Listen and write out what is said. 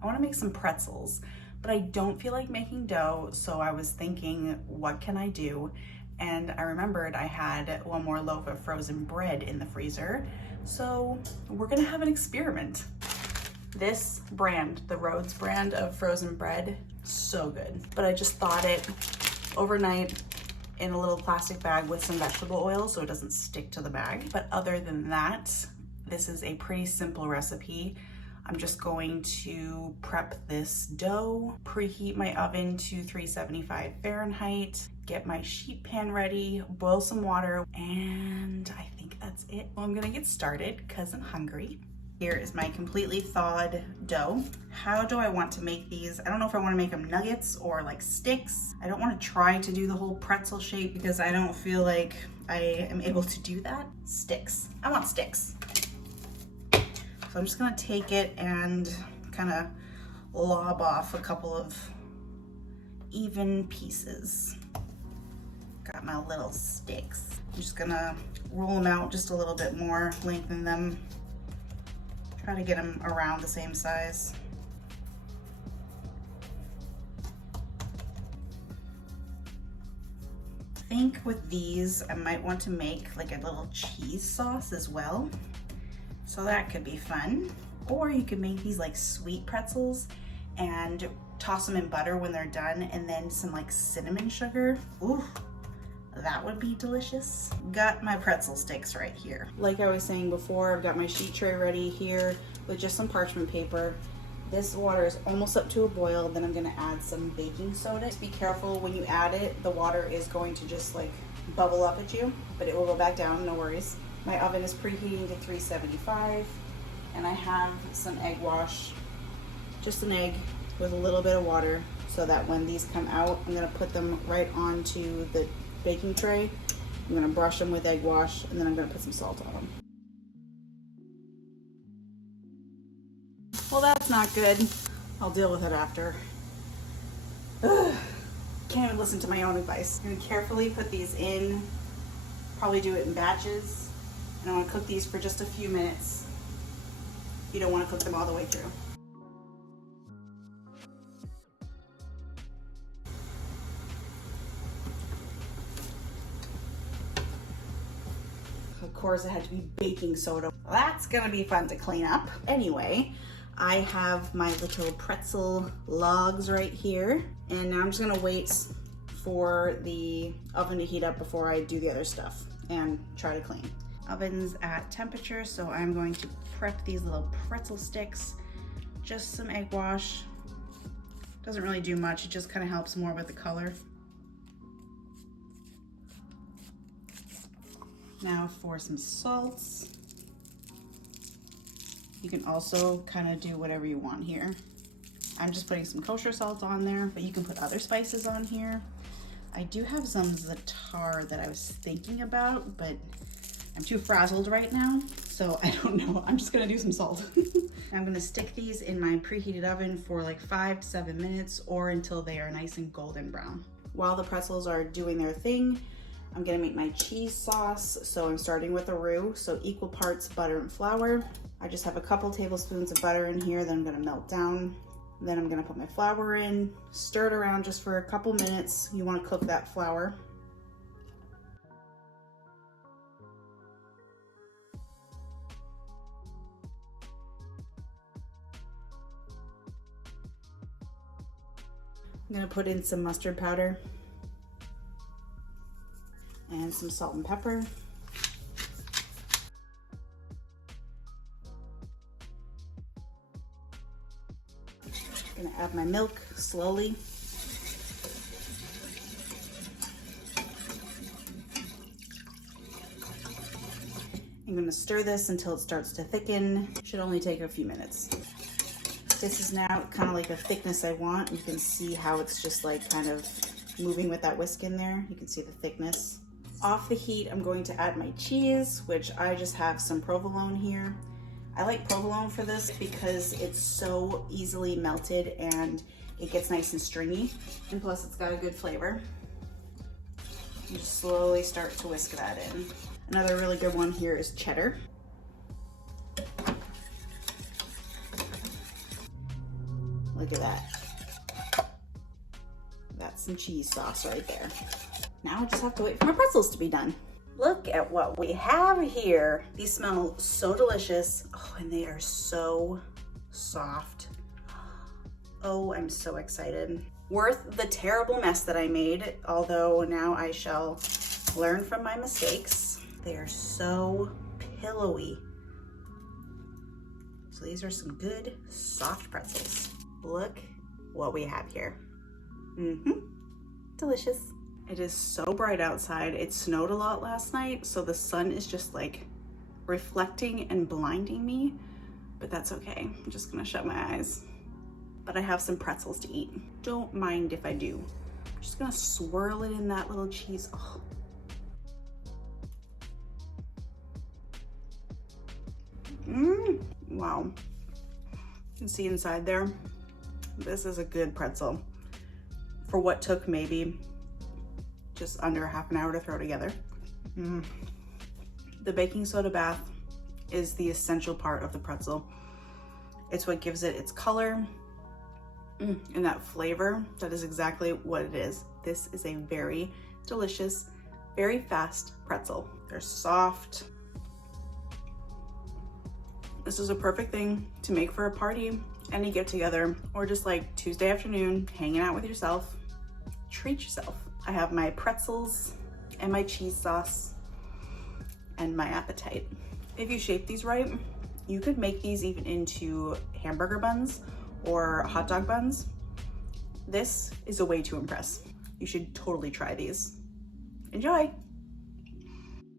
I want to make some pretzels, but I don't feel like making dough, so I was thinking, what can I do? And I remembered I had one more loaf of frozen bread in the freezer, so we're gonna have an experiment. This brand, the Rhodes brand of frozen bread, so good. But I just thawed it overnight in a little plastic bag with some vegetable oil so it doesn't stick to the bag. But other than that, this is a pretty simple recipe. I'm just going to prep this dough, preheat my oven to 375 Fahrenheit, get my sheet pan ready, boil some water, and I think that's it. Well, I'm gonna get started because I'm hungry. Here is my completely thawed dough. How do I want to make these? I don't know if I want to make them nuggets or like sticks. I don't want to try to do the whole pretzel shape because I don't feel like I am able to do that. Sticks. I want sticks. So I'm just gonna take it and kind of lob off a couple of even pieces. Got my little sticks. I'm just gonna roll them out just a little bit more, lengthen them. Try to get them around the same size. I think with these, I might want to make like a little cheese sauce as well. So that could be fun. Or you could make these like sweet pretzels and toss them in butter when they're done, and then some like cinnamon sugar. Ooh, that would be delicious. Got my pretzel sticks right here. Like I was saying before, I've got my sheet tray ready here with just some parchment paper. This water is almost up to a boil. Then I'm gonna add some baking soda. Just be careful when you add it. The water is going to just like bubble up at you, but it will go back down, no worries. My oven is preheating to 375, and I have some egg wash, just an egg with a little bit of water, so that when these come out, I'm gonna put them right onto the baking tray. I'm gonna brush them with egg wash, and then I'm gonna put some salt on them. Well, that's not good. I'll deal with it after. Ugh. Can't even listen to my own advice. I'm gonna carefully put these in, probably do it in batches. And I want to cook these for just a few minutes. You don't want to cook them all the way through. Of course, it had to be baking soda. That's gonna be fun to clean up. Anyway, I have my little pretzel logs right here. And now I'm just gonna wait for the oven to heat up before I do the other stuff and try to clean. Oven's at temperature, so I'm going to prep these little pretzel sticks. Just some egg wash. Doesn't really do much, it just kind of helps more with the color. Now for some salts. You can also kind of do whatever you want here. I'm just putting some kosher salt on there, but you can put other spices on here. I do have some za'atar that I was thinking about, but I'm too frazzled right now, so I don't know. I'm just gonna do some salt. I'm gonna stick these in my preheated oven for like 5 to 7 minutes, or until they are nice and golden brown. While the pretzels are doing their thing, I'm gonna make my cheese sauce. So I'm starting with a roux, so equal parts butter and flour. I just have a couple tablespoons of butter in here that I'm gonna melt down. Then I'm gonna put my flour in, stir it around just for a couple minutes. You wanna cook that flour. I'm gonna put in some mustard powder and some salt and pepper. I'm gonna add my milk slowly. I'm gonna stir this until it starts to thicken. Should only take a few minutes. This is now kind of like the thickness I want. You can see how it's just like kind of moving with that whisk in there. You can see the thickness. Off the heat, I'm going to add my cheese, which I just have some provolone here. I like provolone for this because it's so easily melted and it gets nice and stringy. And plus it's got a good flavor. You just slowly start to whisk that in. Another really good one here is cheddar. Look at that. That's some cheese sauce right there. Now I just have to wait for my pretzels to be done. Look at what we have here. These smell so delicious. Oh, and they are so soft. Oh, I'm so excited. Worth the terrible mess that I made, although now I shall learn from my mistakes. They are so pillowy. So these are some good soft pretzels. Look what we have here. Delicious. It is so bright outside. It snowed a lot last night, so the sun is just like reflecting and blinding me, but that's okay. I'm just gonna shut my eyes. But I have some pretzels to eat. Don't mind if I do. I'm just gonna swirl it in that little cheese. Oh. Wow. You can see inside there. This is a good pretzel for what took maybe just under half an hour to throw together. The baking soda bath is the essential part of the pretzel. It's what gives it its color and that flavor. That is exactly what it is. This is a very delicious, very fast pretzel. They're soft. This is a perfect thing to make for a party, any get together, or just like Tuesday afternoon, hanging out with yourself. Treat yourself. I have my pretzels and my cheese sauce and my appetite. If you shape these right, you could make these even into hamburger buns or hot dog buns. This is a way to impress. You should totally try these. Enjoy.